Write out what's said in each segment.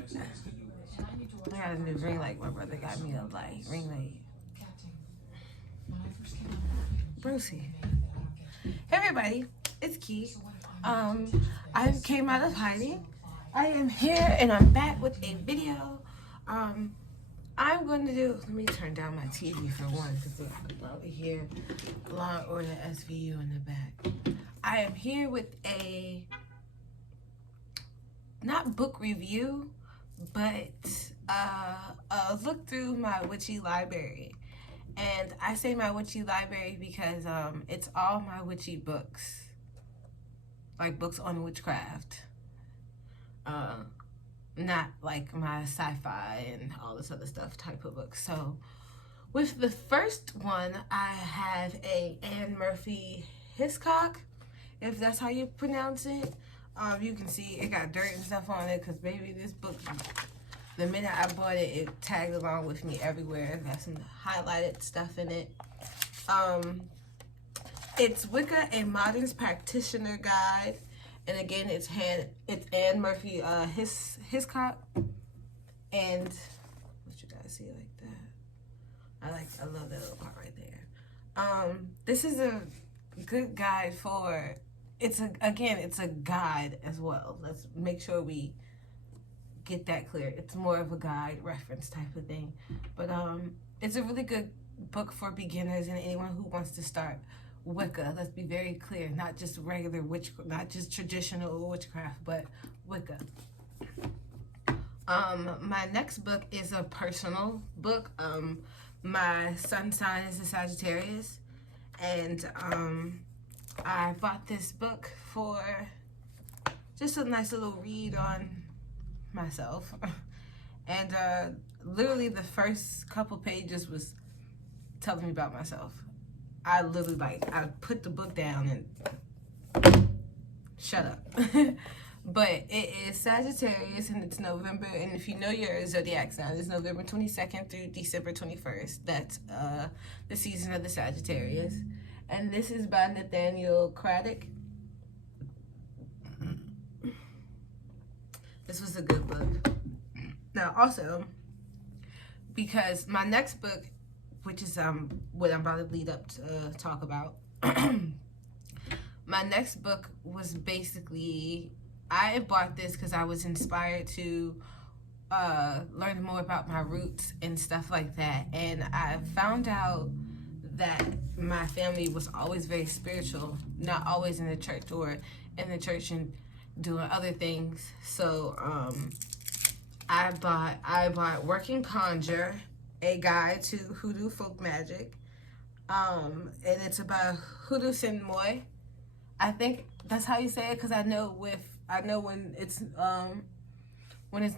I got a new ring light. My brother got me a ring light. Brucey. Hey everybody, it's Key. I came out of hiding. I am here and I'm back with a video. I'm going to do, let me turn down my TV for one because you can probably hear Law and Order SVU in the back. I am here with a, not book review, but a look through my Witchy library. And I say my Witchy library because it's all my Witchy books, like books on witchcraft. Not like my sci-fi and all this other stuff type of books. So with the first one, I have a Anne Murphy Hiscock, if that's how you pronounce it. You can see it got dirt and stuff on it because baby, this book, the minute I bought it, it tagged along with me everywhere. It got some highlighted stuff in it. It's Wicca, a Modernist Practitioner Guide. And again, it's Anne Murphy Hiscock. And what you guys see like that? I love that little part right there. This is a good guide for, it's a guide as well. Let's make sure we get that clear. It's more of a guide reference type of thing. But it's a really good book for beginners and anyone who wants to start Wicca. Let's be very clear, not just regular witchcraft, not just traditional witchcraft, but Wicca. My next book is a personal book. My sun sign is a Sagittarius, and I bought this book for just a nice little read on myself. And literally the first couple pages was telling me about myself. I literally I put the book down and shut up. But it is Sagittarius and it's November, and if you know your zodiac sign, it's November 22nd through December 21st. That's the season of the Sagittarius. And this is by Nathaniel Craddock. This was a good book. Now also, because my next book, which is what I'm about to lead up to talk about. My next book was basically, I bought this because I was inspired to learn more about my roots and stuff like that. And I found out that my family was always very spiritual, not always in the church or in the church and doing other things. So I bought Working Conjure, a guide to hoodoo folk magic, and it's about hoodoo sin moi. I think that's how you say it, because I know when it's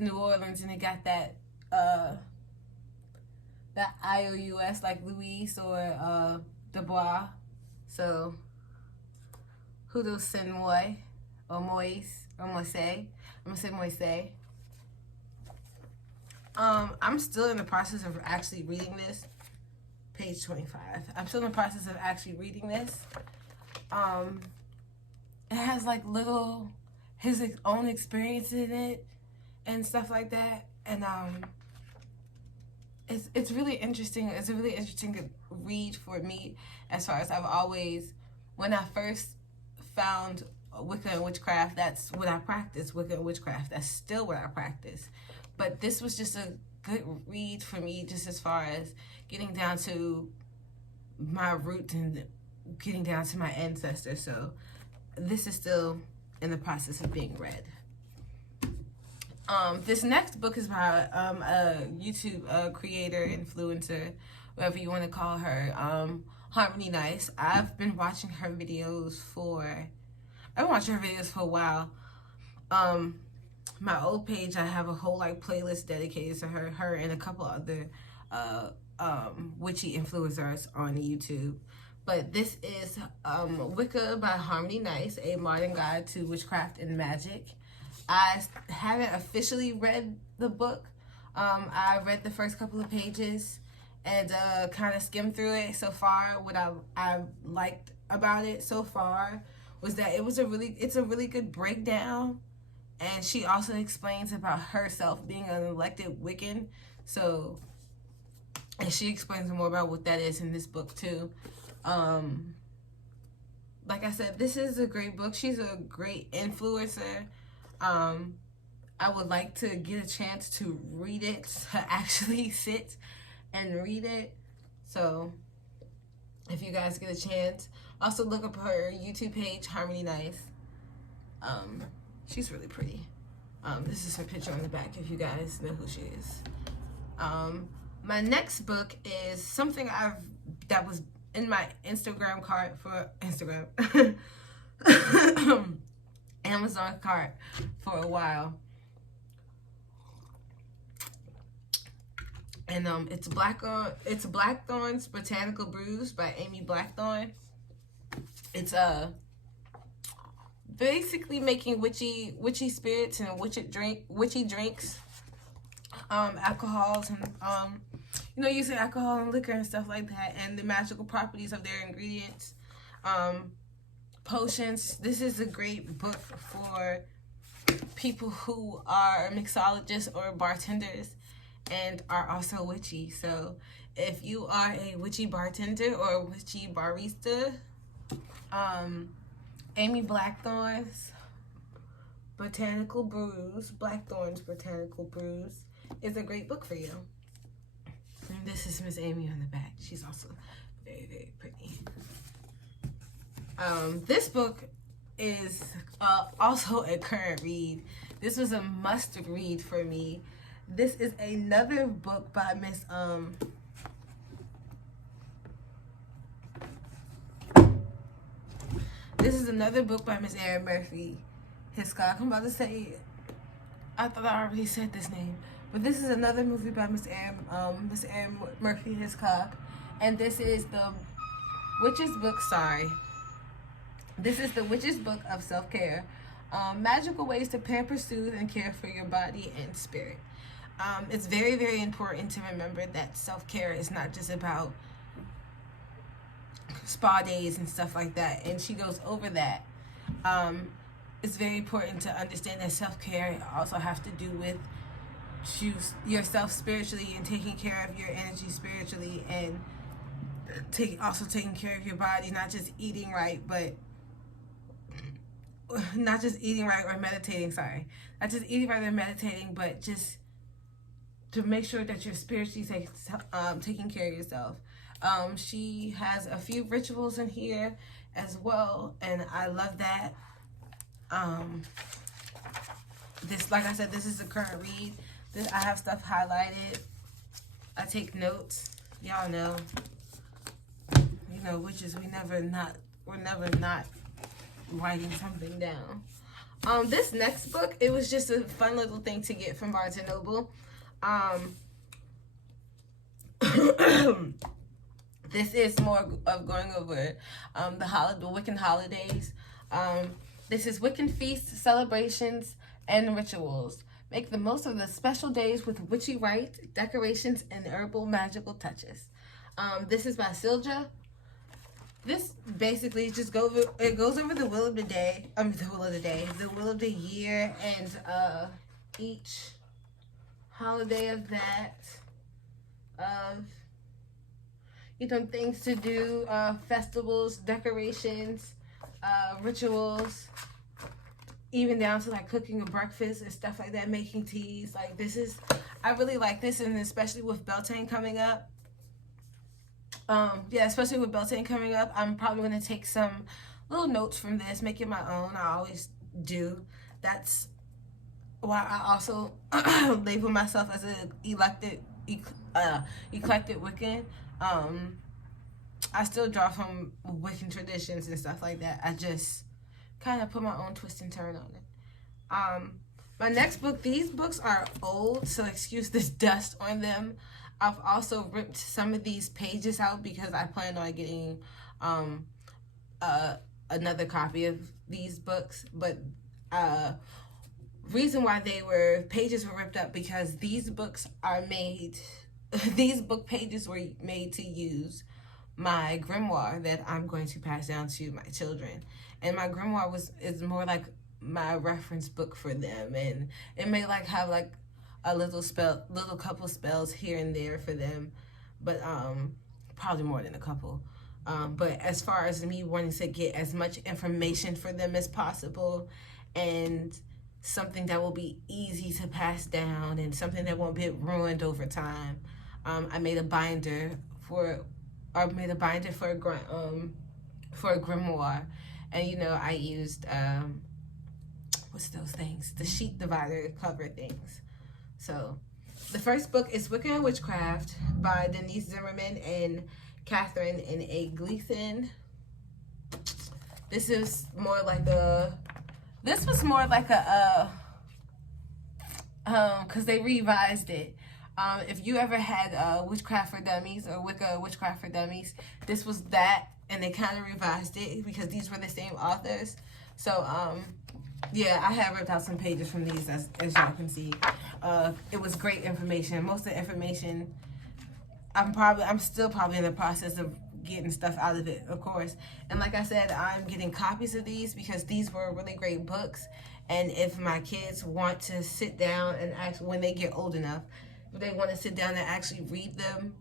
New Orleans and it got that that IOUS like Louise or Dubois. So hoodoo sin moi or moise or moise. I'm gonna say moise. I'm still in the process of actually reading this. Page 25. I'm still in the process of actually reading this. It has like his own experience in it and stuff like that. And it's really interesting. It's a really interesting read for me, as far as I've always, when I first found Wicca and witchcraft, that's what I practice. Wicca and witchcraft, that's still what I practice. But this was just a good read for me, just as far as getting down to my roots and getting down to my ancestors. So this is still in the process of being read. This next book is by a YouTube creator, influencer, whatever you want to call her, Harmony Nice. I've been watching her videos for a while. My old page, I have a whole playlist dedicated to her and a couple other witchy influencers on YouTube. But this is Wicca by Harmony Nice, a modern guide to witchcraft and magic. I haven't officially read the book. I read the first couple of pages and kind of skimmed through it. So far, what I liked about it so far was that it's a really good breakdown And she also explains about herself being an elected Wiccan. So, and she explains more about what that is in this book too. Like I said, this is a great book. She's a great influencer. I would like to get a chance to read it, to actually sit and read it. So if you guys get a chance, also look up her YouTube page, Harmony Nice. She's really pretty. This is her picture on the back if you guys know who she is. My next book is something that was in my Instagram cart for Instagram Amazon cart for a while. And it's Blackthorn's Botanical Brews by Amy Blackthorn. It's basically making witchy spirits and witchy drinks, alcohols, and using alcohol and liquor and stuff like that, and the magical properties of their ingredients, potions. This is a great book for people who are mixologists or bartenders and are also witchy. So if you are a witchy bartender or a witchy barista, Amy Blackthorn's Blackthorn's Botanical Brews is a great book for you. And this is Miss Amy on the back. She's also very, very pretty. This book is also a current read. This was a must read for me. This is another book by Miss This is another book by Miss Erin Murphy Hiscock. I'm about to say, I thought I already said this name, but this is another movie by Miss Erin Murphy Hiscock, and this is the Witch's Book. This is the Witch's Book of Self-Care, magical ways to pamper, soothe, and care for your body and spirit. It's very, very important to remember that self-care is not just about spa days and stuff like that, and she goes over that. It's very important to understand that self-care also has to do with yourself spiritually and taking care of your energy spiritually, and also taking care of your body, not just eating right or meditating, not just eating right or meditating, but just to make sure that you're spiritually taking care of yourself. She has a few rituals in here as well, and I love that. This, like I said, this is a current read. I have stuff highlighted. I take notes. Y'all know, witches, we're never not writing something down. This next book, it was just a fun little thing to get from Barnes & Noble. This is more of going over the Wiccan holidays. This is Wiccan feasts, celebrations, and rituals. Make the most of the special days with witchy rites, decorations, and herbal magical touches. This is by Silja. This basically just goes over the will of the day. The will of the year, and each holiday of that, things to do, festivals, decorations, rituals, even down to like cooking a breakfast and stuff like that, making teas. Like, I really like this, and especially with Beltane coming up. Especially with Beltane coming up, I'm probably going to take some little notes from this, make it my own. I always do. That's why I also label myself as an eclectic Wiccan. I still draw from Wiccan traditions and stuff like that. I just kind of put my own twist and turn on it. My next book, these books are old, so excuse this dust on them. I've also ripped some of these pages out because I plan on getting another copy of these books. But reason why pages were ripped up, because these books are made, these book pages were made to use my grimoire that I'm going to pass down to my children. And my grimoire is more like my reference book for them, and it may like have like a little couple spells here and there for them, but probably more than a couple. But as far as me wanting to get as much information for them as possible, and something that will be easy to pass down, and something that won't get ruined over time, I made a binder for a grimoire, and I used what's those things? The sheet divider cover things. So the first book is Wicca and Witchcraft by Denise Zimmerman and Catherine and A. Gleason. This was more like a because they revised it. If you ever had Witchcraft for Dummies or Wicca Witchcraft for Dummies, this was that, and they kind of revised it because these were the same authors. So yeah, I have ripped out some pages from these, as y'all can see. It was great information. Most of the information, I'm still probably in the process of getting stuff out of it, of course. And like I said, I'm getting copies of these because these were really great books. And if my kids want to sit down and actually, when they get old enough, if they want to sit down and actually read them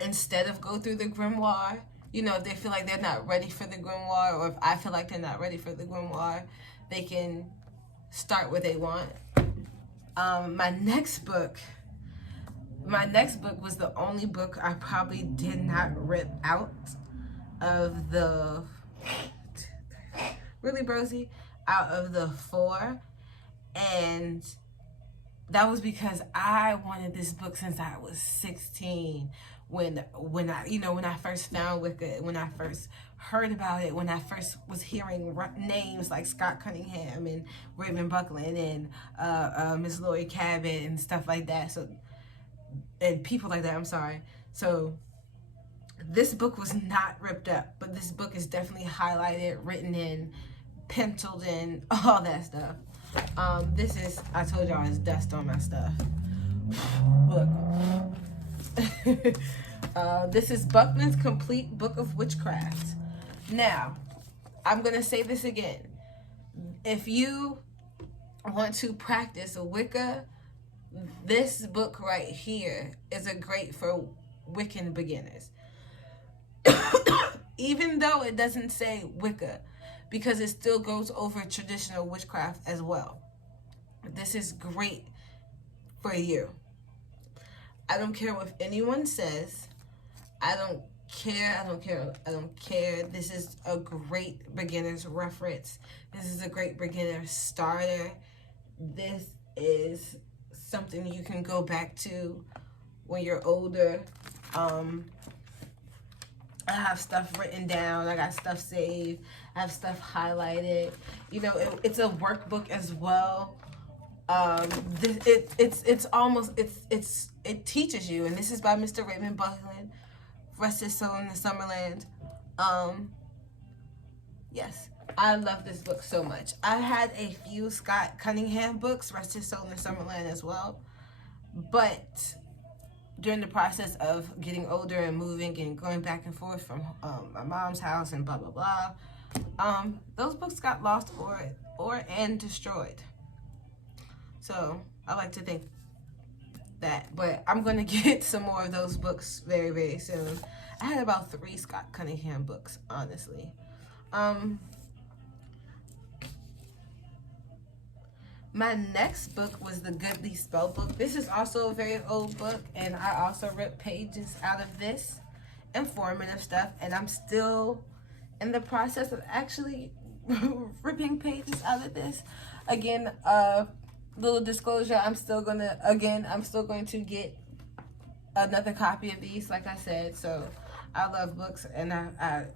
instead of go through the grimoire, if they feel like they're not ready for the grimoire, or if I feel like they're not ready for the grimoire, they can start where they want. My next book was the only book I probably did not rip out of the out of the 4, and that was because I wanted this book since I was 16. When I first found Wicca, when I first heard about it, when I first was hearing names like Scott Cunningham and Raymond Buckland and Miss Lori Cabot and stuff like that. So, and people like that, I'm sorry. So this book was not ripped up, but this book is definitely highlighted, written in, penciled in, all that stuff. This is, I told y'all, it's dust on my stuff. Look. This is Buckland's Complete Book of Witchcraft. Now, I'm going to say this again. If you want to practice a Wicca, this book right here is a great for Wiccan beginners. Even though it doesn't say Wicca, because it still goes over traditional witchcraft as well. This is great for you. I don't care what anyone says. I don't care. This is a great beginner's reference. This is a great beginner starter. This is something you can go back to when you're older. I have stuff written down. I got stuff saved. I have stuff highlighted. It's a workbook as well. It teaches you, and this is by Mr. Raymond Buckland, rest his soul in the Summerland. Yes, I love this book so much. I had a few Scott Cunningham books, rest his soul in the Summerland as well, but during the process of getting older and moving and going back and forth from my mom's house and blah blah blah, those books got lost and destroyed. So I like to think that, but I'm gonna get some more of those books very, very soon. I had about 3 Scott Cunningham books, honestly. My next book was the Goodly Spell book. This is also a very old book, and I also ripped pages out of this, informative stuff, and I'm still in the process of actually ripping pages out of this. Again, little disclosure, I'm still going to get another copy of these, like I said. So I love books, and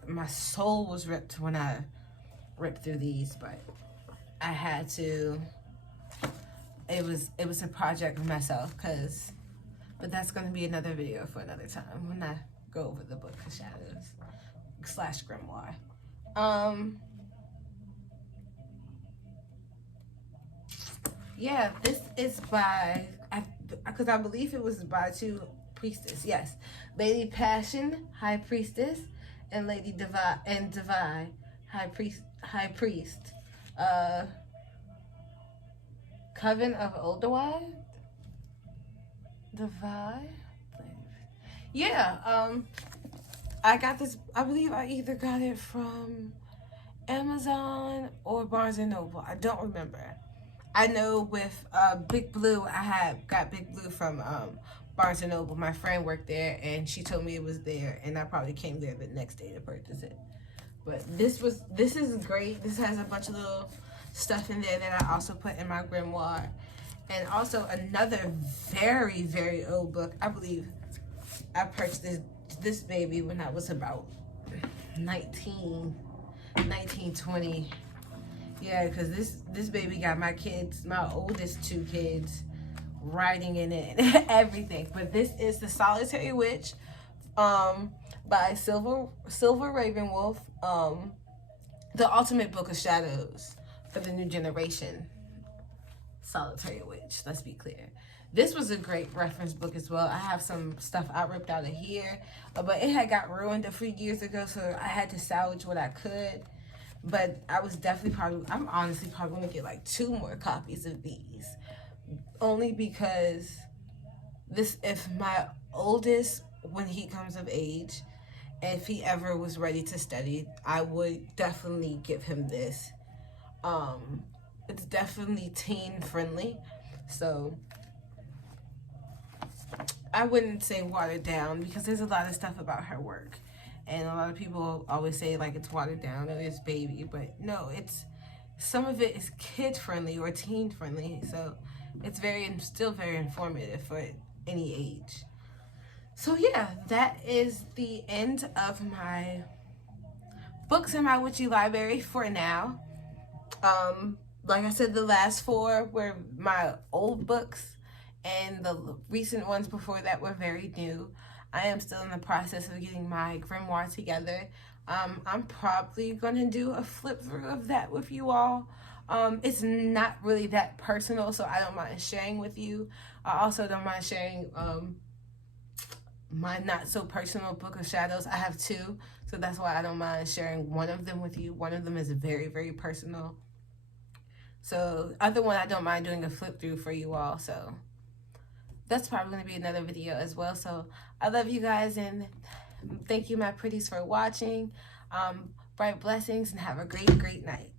my soul was ripped when I ripped through these, but I had to. It was a project of myself, but that's going to be another video for another time when I go over the Book of Shadows / Grimoire. Yeah, this is by, because I believe it was by 2 priestess. Yes, Lady Passion, High Priestess, and Lady Divine, High Priest. uh, Coven of Oldawide. Divide. Yeah, I got this, I believe I either got it from Amazon or Barnes and Noble. I don't remember. I know with Big Blue, got Big Blue from Barnes and Noble. My friend worked there, and she told me it was there, and I probably came there the next day to purchase it. But this is great. This has a bunch of little stuff in there that I also put in my grimoire, and also another very, very old book. I believe I purchased this baby when I was about 19, 20. Yeah, because this baby got my oldest 2 kids writing in it and everything. But this is The Solitary Witch, by Silver Ravenwolf, the ultimate book of shadows for the new generation. Solitary Witch, let's be clear. This was a great reference book as well. I have some stuff I ripped out of here, but it had got ruined a few years ago, so I had to salvage what I could. But I was definitely I'm honestly probably going to get like 2 more copies of these. Only because if my oldest, when he comes of age, if he ever was ready to study, I would definitely give him this. It's definitely teen friendly. So I wouldn't say watered down, because there's a lot of stuff about her work. And a lot of people always say like it's watered down or it's baby, but no, some of it is kid friendly or teen friendly, so it's still very informative for any age. So yeah, that is the end of my books in my Witchy library for now. Like I said, the last 4 were my old books, and the recent ones before that were very new. I am still in the process of getting my grimoire together. I'm probably going to do a flip through of that with you all. It's not really that personal, so I don't mind sharing with you. I also don't mind sharing my not so personal book of shadows. I have 2, so that's why I don't mind sharing one of them with you. One of them is very, very personal. So other one, I don't mind doing a flip through for you all. So that's probably going to be another video as well. So I love you guys, and thank you, my pretties, for watching. Bright blessings, and have a great, great night.